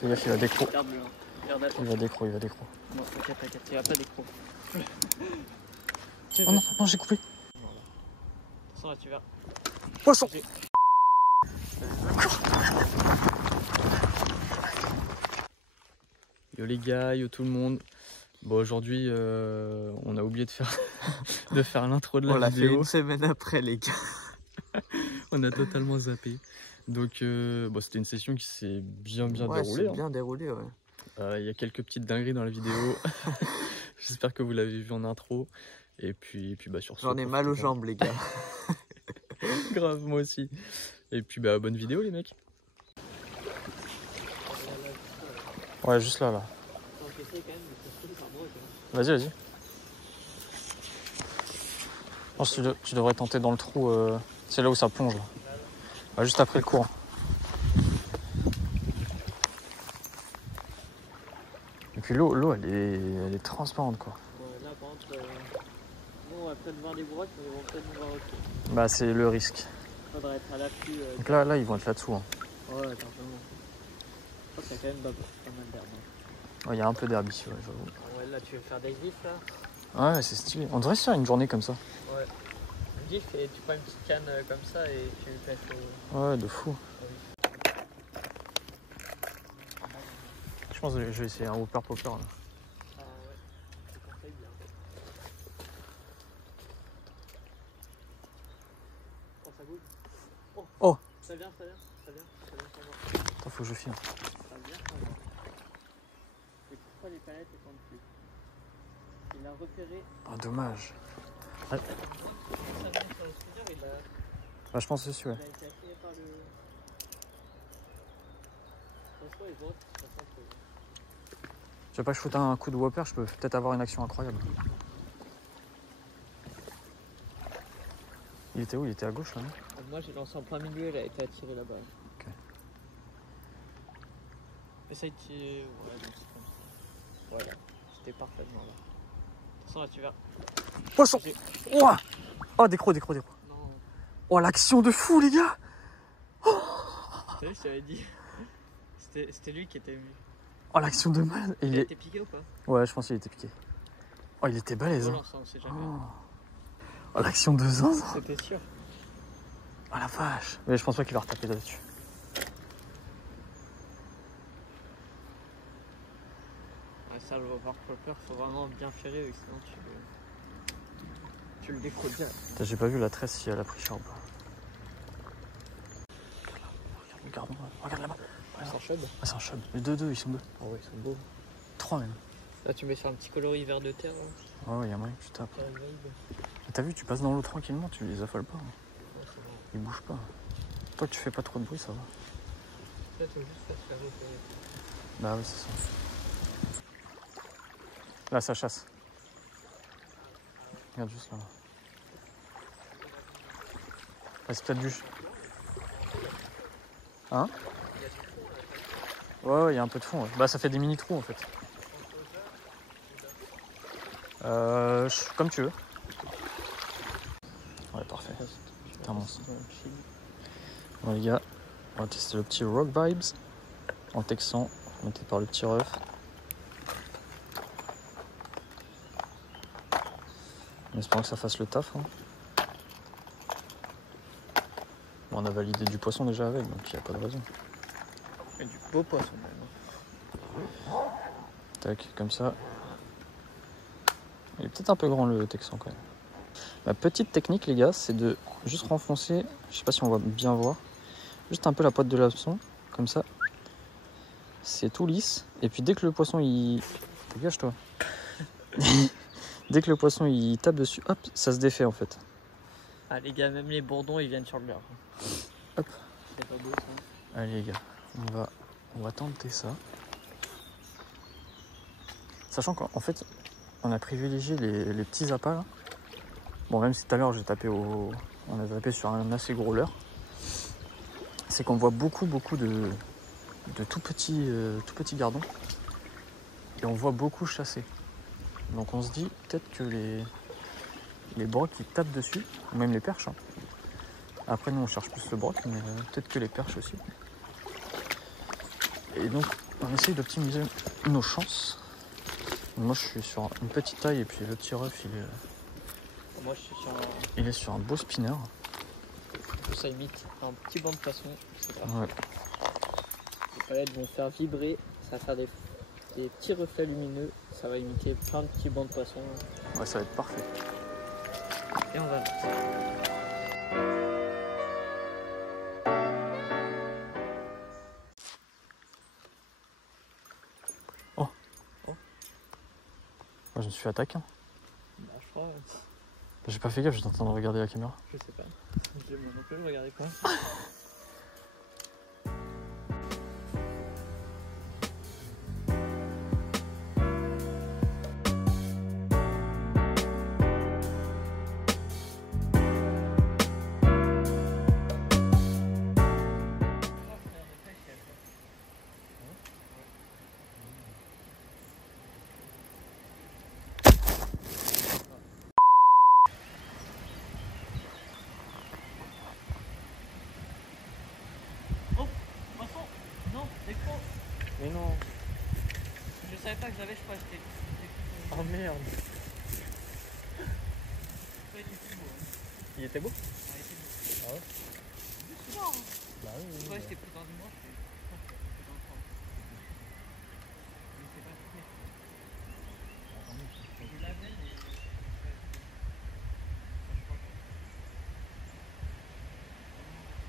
Fais gaffe, il va décro. Regarde-le. Regarde, attends. Il va décro. Non, t'inquiète, il va pas décro. Oh non, j'ai coupé. Voilà. De toute façon, là, tu verras. Poisson. Yo les gars, yo tout le monde. Bon, aujourd'hui, on a oublié de faire, de faire l'intro de la vidéo. On l'a fait une semaine après, les gars. On a totalement zappé. Donc, bon, c'était une session qui s'est bien déroulée. C'est bien déroulé, ouais. Il y a quelques petites dingueries dans la vidéo. J'espère que vous l'avez vu en intro. Et puis bah, sur ce. J'en ai mal aux jambes, les gars. Grave, moi aussi. Et puis, bah, bonne vidéo, les mecs. Ouais, juste là. Vas-y. Je pense que tu devrais tenter dans le trou. C'est là où ça plonge. Là. Ouais, juste après le courant. Et puis l'eau, elle est transparente, quoi. Ouais, là, par contre, nous, on va peut-être voir des brocs, mais ils vont peut-être nous voir aussi. Bah, c'est le risque. Faudrait être à l'affût. Donc là, ils vont être là-dessous. Hein. Ouais, largement. Je crois qu'il y a quand même pas mal d'herbe. Ouais, il y a un peu d'herbe ici, ouais, j'avoue. Ouais, là, tu veux faire des gifs, là? Ouais, c'est stylé. On devrait se faire une journée comme ça. Ouais. Un gif, et tu prends une petite canne comme ça et tu pètes au... Ouais, de fou. Je pense que je vais essayer un whopper popper là. Ah ouais, je te conseille bien. Oh, ça bouge. Oh. Ça vient. Attends, faut que je filme. Ça vient. Et pourquoi les palettes ne tombent plus? Il a repéré. Ah, dommage. Ça vient sur le scooter, il a... Bah, je pense aussi, ouais. Il a été attiré par le... Reçois les autres, c'est pour ça que... Tu veux pas que je foute un coup de whopper, je peux peut-être avoir une action incroyable. Il était où? Il était à gauche là, non? Moi j'ai lancé en plein milieu, il a été attiré là-bas. Ok. Essaye de tirer... Ouais, donc c'est comme ça. Voilà, c'était parfaitement là. De toute façon là tu verras. Poisson! Ouah! Oh, décro. Non. Oh, l'action de fou, les gars! Tu sais, je t'avais dit. C'était lui qui était venu. Oh, l'action de mal! Il a été piqué ou pas? Ouais, je pense qu'il était piqué. Oh, il était balèze. On Hein. relance, on sait jamais. Oh, l'action de zinzin! C'était sûr. Oh la vache! Mais je pense pas qu'il va retaper là-dessus. Ouais, ça, le whopper popper, faut vraiment bien ferrer, sinon tu le décroches bien. J'ai pas vu la tresse si elle a pris cher ou pas. Regarde là-bas. C'est un chub. Ah, c'est un chub. Les deux, ils sont deux. Ah ouais, ils sont beaux. 3 même. Là, tu mets sur un petit coloris vert de terre. Là. Ouais, y'a moyen que tu tapes. Faire une vibe. T'as vu, tu passes dans l'eau tranquillement, tu les affoles pas. Hein. Ouais, c'est bon. Ils bougent pas. Toi, tu fais pas trop de bruit, ça va. Là, tu veux juste faire repérer. Bah oui, c'est ça. Là, ça chasse. Regarde juste là. Ah, c'est peut-être du... Hein? Ouais, il y a un peu de fond. Ouais. Bah, ça fait des mini-trous, en fait. Comme tu veux. Ouais, parfait. Putain, monstre. Bon, les gars, on va tester le petit Rock Vibes en texan, monté par le petit ref. En espérant que ça fasse le taf. Hein. Bon, on a validé du poisson déjà avec, donc il n'y a pas de raison. Et du beau poisson, même. Tac, comme ça. Il est peut-être un peu grand le texan quand même. Ma petite technique, les gars, c'est de juste renfoncer, je sais pas si on va bien voir, juste un peu la pointe de l'hameçon, comme ça. C'est tout lisse. Et puis dès que le poisson il... Dégage-toi. Dès que le poisson il tape dessus, hop, ça se défait en fait. Ah les gars, même les bourdons ils viennent sur le leurre. Hop. C'est pas beau ça. Allez les gars, on va tenter ça. Sachant qu'en fait, on a privilégié les petits appâts là. Bon, même si tout à l'heure j'ai tapé on a tapé sur un assez gros leurre. C'est qu'on voit beaucoup de tout petits gardons. Et on voit beaucoup chasser. Donc on se dit peut-être que les brocs qui tapent dessus, ou même les perches. Hein. Après nous on cherche plus le broc, mais peut-être que les perches aussi. Et donc on essaye d'optimiser nos chances. Moi je suis sur une petite taille et puis le petit ref Moi je suis sur un... il est sur un beau spinner. Ça imite un petit banc de poisson, je sais pas. Ouais. Les palettes vont faire vibrer, ça va faire des petits reflets lumineux, ça va imiter plein de petits bancs de poisson. Ouais, ça va être parfait. Et on va lancer. Moi je me suis attaqué. Bah, je crois. J'ai pas fait gaffe, j'étais en train de regarder la caméra. Je sais pas. Moi non plus, regardez quoi. Mais non. Je savais pas que j'avais, je crois que c'était... Oh merde. Il était beau. Ah ouais. Bah oui, oui. Ouais, c'était plus dans du mois.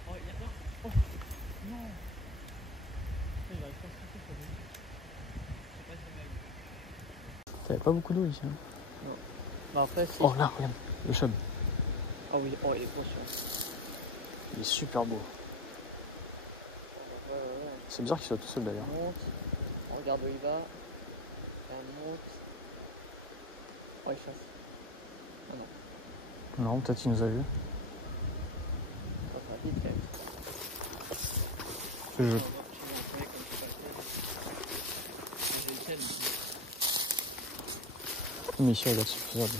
Oh, il y a peur. Oh non. Il arrive pas à se couper, ça veut. Je sais pas si c'est mal. T'avais pas beaucoup d'eau ici. Hein. Non. Bah après, c'est... Oh là, regarde, le chub. Ah oui, oh, il est gros celui-là. Il est super beau. Ouais. C'est bizarre qu'il soit tout seul d'ailleurs. On monte. On regarde où il va. Et on monte. Oh, il chasse. Ah non. Non, peut-être qu'il nous a vu. Ça va vite quand même. Je... Mais ici, regarde, c'est faisable.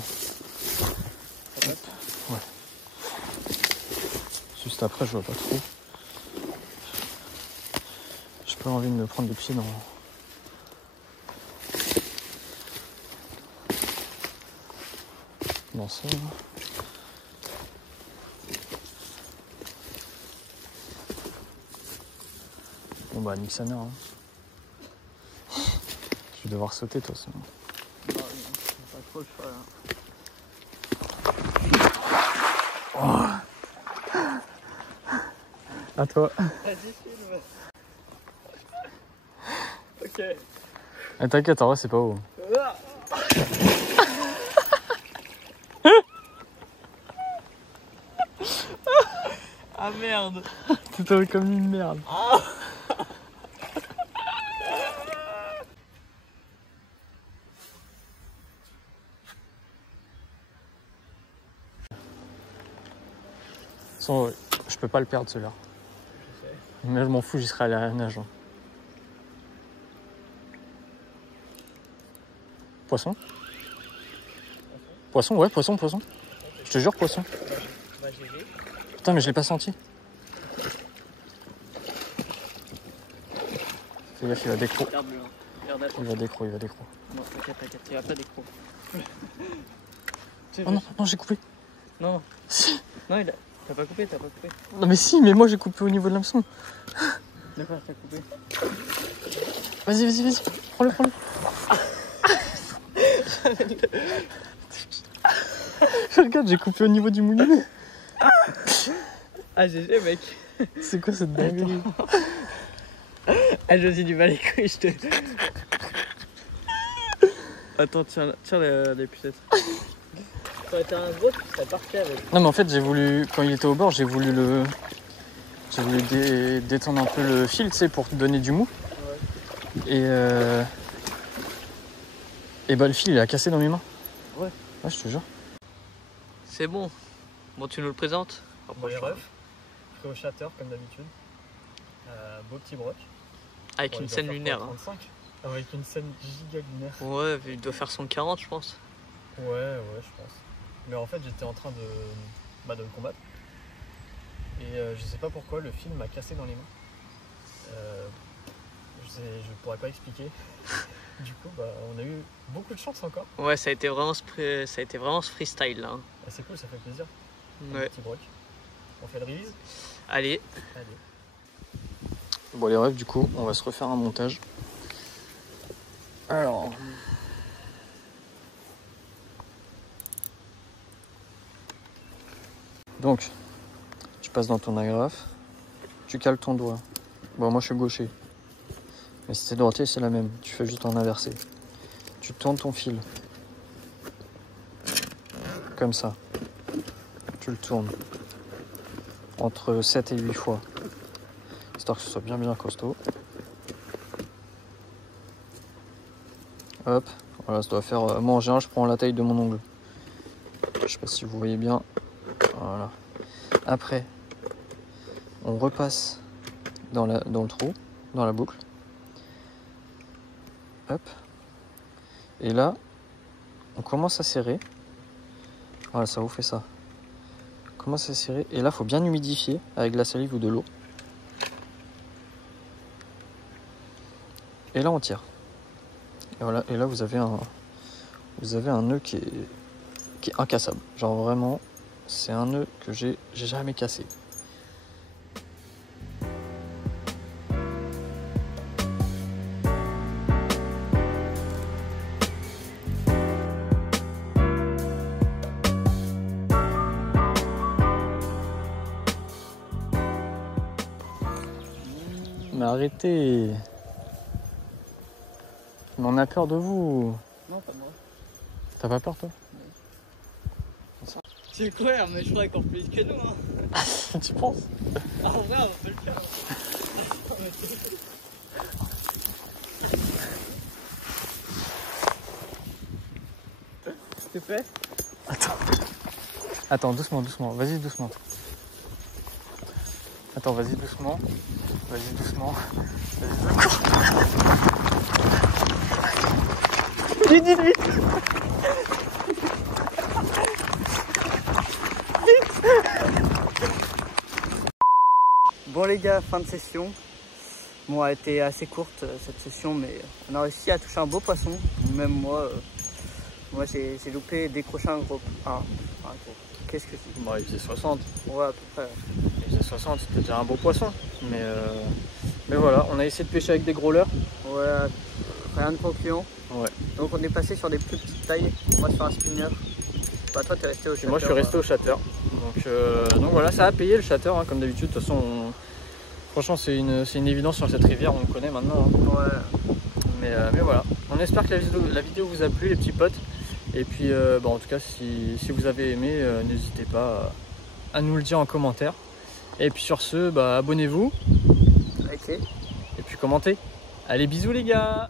Hop. Ouais. Juste après, je vois pas trop. J'ai pas envie de me prendre les pieds dans ça. Bon bah nique sa mère. Hein. Je vais devoir sauter de toute façon. Non, pas trop le choix là. À toi. Vas-y, filme. Ok. Ah, t'inquiète, en vrai c'est pas haut. Ah merde. T'es tombé comme une merde. Sans, je peux pas le perdre celui-là. Je sais. Mais je m'en fous, j'y serai à la nage. Hein. Poisson? Poisson, ouais, poisson. Je te jure, poisson. Bah GG. Putain, mais je l'ai pas senti. Fais gaffe, il va décro. Regarde-le. Regarde, attends. Il va décro. Non, t'inquiète, il va pas décro. Oh non, j'ai coupé. Non, Si. non, t'as pas coupé. Non mais si, mais moi j'ai coupé au niveau de l'hameçon. D'accord, t'as coupé. Vas-y. Prends-le. Regarde, j'ai coupé au niveau du moulinet. Ah GG mec. C'est quoi cette dinguerie? Ah Josie du mal les couilles, je te... Attends, tiens les pucettes. Ça aurait été un gros, tu serais parti avec. Non mais en fait j'ai voulu, quand il était au bord, j'ai voulu détendre un peu le fil, tu sais, pour te donner du mou. Ouais. Et bah le fil il a cassé dans mes mains. Ouais. Ouais, je te jure. C'est bon. Bon, tu nous le présentes? Bon, les refs, pris au shatter comme d'habitude. Beau petit broc. Avec Bon, une il doit scène faire lunaire. quoi, 35 avec une scène giga lunaire. Ouais, il doit faire 140 je pense. Ouais, je pense. Mais en fait, j'étais en train de me combattre. Et je sais pas pourquoi, le fil m'a cassé dans les mains. Je sais pourrais pas expliquer. Du coup, bah, on a eu beaucoup de chance encore. Ouais, ça a été vraiment ce freestyle là. Ah, c'est cool, ça fait plaisir. Ouais. Un petit broc. On fait le release. Allez. Allez. Bon les refs, du coup, on va se refaire un montage. Alors... Donc, tu passes dans ton agrafe, tu cales ton doigt. Bon, moi je suis gaucher. Mais si t'es droitier, c'est la même. Tu fais juste en inversé. Tu tournes ton fil. Comme ça. Tu le tournes. Entre 7 et 8 fois. Histoire que ce soit bien costaud. Hop. Voilà, ça doit faire... moi en général, je prends la taille de mon ongle. Je sais pas si vous voyez bien. Voilà. Après, on repasse dans le trou, dans la boucle. Hop. Et là, on commence à serrer. Voilà, ça vous fait ça. On commence à serrer. Et là, il faut bien humidifier avec de la salive ou de l'eau. Et là, on tire. Et voilà. Et là, vous avez un nœud qui est incassable. Genre vraiment, c'est un nœud que j'ai jamais cassé. Mais arrêtez! Mais on a peur de vous! Non, pas moi. T'as pas peur toi? C'est quoi, mais je crois encore plus que nous. Hein. Tu penses? Ah, en vrai, on peut le faire. S'il te plaît? Attends, doucement, vas-y doucement. Attends, vas-y doucement. Vas-y doucement. Vite, vite, vite. Bon les gars, fin de session. Bon, elle a été assez courte cette session, mais on a réussi à toucher un beau poisson. Même moi j'ai loupé, décroché un gros. Qu'est-ce que c'est? Bon, il faisait 60. Ouais, à peu près. Il faisait 60, c'était déjà un beau poisson. Mais voilà, on a essayé de pêcher avec des gros leurres. Ouais, rien de concluant. Ouais. Donc on est passé sur des plus petites tailles. Moi sur un spinner. Bah toi t'es resté au Et shatter. moi je suis resté au shatter. Donc voilà, ça a payé le shatter hein, comme d'habitude. De toute façon, franchement c'est une évidence sur cette rivière, on le connaît maintenant. Hein. Ouais. Mais voilà, on espère que la vidéo vous a plu les petits potes. Et puis en tout cas si vous avez aimé, n'hésitez pas à nous le dire en commentaire. Et puis sur ce, abonnez-vous. Ok. Et puis commentez. Allez, bisous les gars!